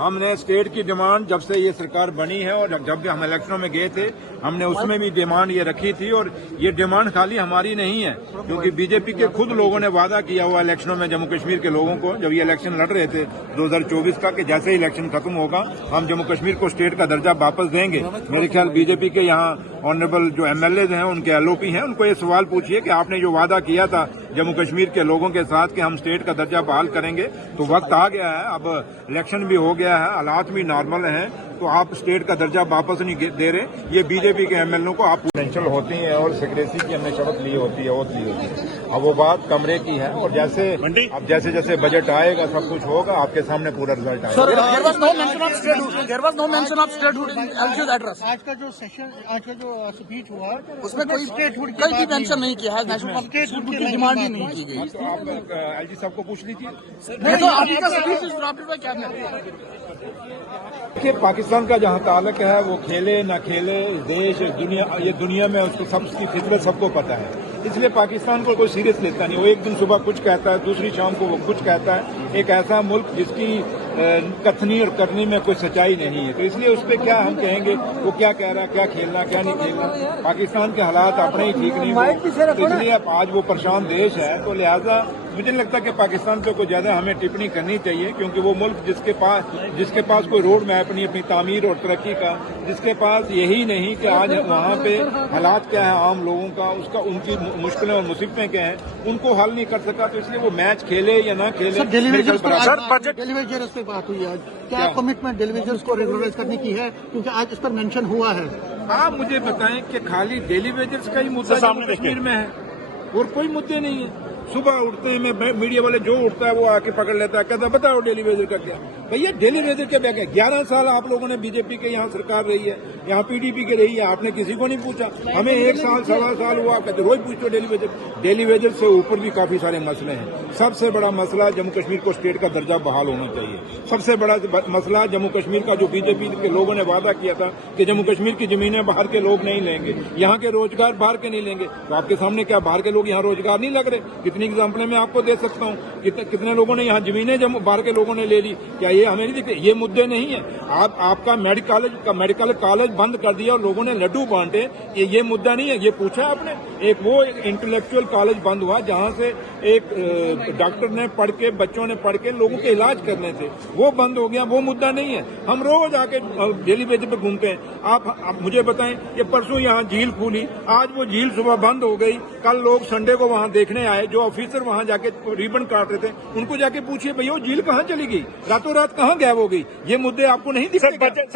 हमने स्टेट की डिमांड जब से ये सरकार बनी है और जब भी हम इलेक्शनों में गए थे हमने उसमें भी डिमांड ये रखी थी। और ये डिमांड खाली हमारी नहीं है, क्योंकि बीजेपी के खुद लोगों ने वादा किया हुआ इलेक्शनों में जम्मू कश्मीर के लोगों को, जब ये इलेक्शन लड़ रहे थे 2024 का, कि जैसे ही इलेक्शन खत्म होगा हम जम्मू कश्मीर को स्टेट का दर्जा वापस देंगे। मेरे ख्याल बीजेपी के यहाँ ऑनरेबल जो एमएलए हैं, उनके एलओपी हैं, उनको ये सवाल पूछिए कि आपने जो वादा किया था जम्मू कश्मीर के लोगों के साथ कि हम स्टेट का दर्जा बहाल करेंगे, तो वक्त आ गया है, अब इलेक्शन भी हो गया है, हालात भी नॉर्मल हैं, तो आप स्टेट का दर्जा वापस नहीं दे रहे। ये बीजेपी के एमएलए को आप पोटेंशियल होती हैं और सेक्रेसी की हमने शपथ ली होती है, ओथ ली होती है। अब वो बात कमरे की है और जैसे जैसे बजट आएगा सब कुछ होगा, आपके सामने पूरा रिजल्ट आएगा। आज का जो सेशन, आज का जो स्पीच हुआ उसमें कोई स्टेटहुड की मेंशन नहीं किया है, नेशनल स्टेटहुड की डिमांड ही नहीं की गई। तो आप एलजी साहब को पूछ लीजिए। नहीं तो अभी का स्पीच इस ड्राफ्टेड बाय कैबिनेट। देखिए, पाकिस्तान का जहाँ ताल्लुक है, वो खेले न खेले देश दुनिया, ये दुनिया में उसको सबकी फितरत सबको पता है, इसलिए पाकिस्तान को कोई सीरियस लेता नहीं। वो एक दिन सुबह कुछ कहता है, दूसरी शाम को वो कुछ कहता है। एक ऐसा मुल्क जिसकी कथनी और करनी में कोई सच्चाई नहीं है, तो इसलिए उस पर क्या हम कहेंगे, वो क्या कह रहा है, क्या खेलना क्या नहीं खेलना। पाकिस्तान के हालात अपने ही ठीक नहीं हुए, तो इसलिए अब आज वो परेशान देश है, तो लिहाजा मुझे नहीं लगता कि पाकिस्तान पे कोई ज्यादा हमें टिप्पणी करनी चाहिए, क्योंकि वो मुल्क जिसके पास कोई रोड मैप नहीं अपनी तामीर और तरक्की का, जिसके पास यही नहीं कि आज वहाँ पे हालात क्या है आम लोगों का, उसका उनकी मुश्किलें और मुसीबतें क्या हैं, उनको हल नहीं कर सका, तो इसलिए वो मैच खेले या ना खेले। डेलीवेजर्स पे बात हुई आज, क्या कमिटमेंट डेलीवेजर्स को रेगुलराइज करने की है, क्योंकि आज इस पर मेंशन हुआ है। आप मुझे बताएं कि खाली डेली वेजर्स का ही मुद्दा जम्मू कश्मीर में है और कोई मुद्दे नहीं है। सुबह उठते हैं, मैं मीडिया वाले जो उठता है वो आके पकड़ लेता है, कहता है बताओ डेली वेजर का क्या। भैया डेली वेजर के क्या, 11 साल आप लोगों ने बीजेपी के यहाँ सरकार रही है, यहाँ पीडीपी के रही है, आपने किसी को नहीं पूछा। हमें 1 साल 1.25 साल हुआ, कहते रोज पूछो डेली वेजर। डेली वेजर से ऊपर भी काफी सारे मसले हैं। सबसे बड़ा मसला जम्मू कश्मीर को स्टेट का दर्जा बहाल होना चाहिए। सबसे बड़ा मसला जम्मू कश्मीर का जो बीजेपी के लोगों ने वादा किया था कि जम्मू कश्मीर की जमीनें बाहर के लोग नहीं लेंगे, यहाँ के रोजगार बाहर के नहीं लेंगे। तो आपके सामने क्या बाहर के लोग यहाँ रोजगार नहीं लग रहे? कितनी एग्जाम्पलें मैं आपको दे सकता हूँ, कितने लोगों ने यहाँ जमीनें बाहर के लोगों ने ले ली। क्या ये हमें नहीं दिखते? ये मुद्दे नहीं है। आपका मेडिकल कॉलेज बंद कर दिया और लोगों ने लड्डू बांटे, ये मुद्दा नहीं है। ये पूछा आपने? एक वो इंटेलेक्चुअल कॉलेज बंद हुआ जहाँ से एक डॉक्टर ने पढ़ के, बच्चों ने पढ़ के लोगों के इलाज करने थे, वो बंद हो गया। वो मुद्दा नहीं है। हम रोज आके डेली बेसिस पे घूमते हैं। आप मुझे बताएं, ये परसों यहाँ झील खुली, आज वो झील सुबह बंद हो गई, कल लोग संडे को वहाँ देखने आए, जो ऑफिसर वहाँ जाके रिबन काट रहे थे उनको जाके पूछिए भैया वो झील कहाँ चली गई, रातों रात कहाँ गायब हो गई। ये मुद्दे आपको नहीं दिखते?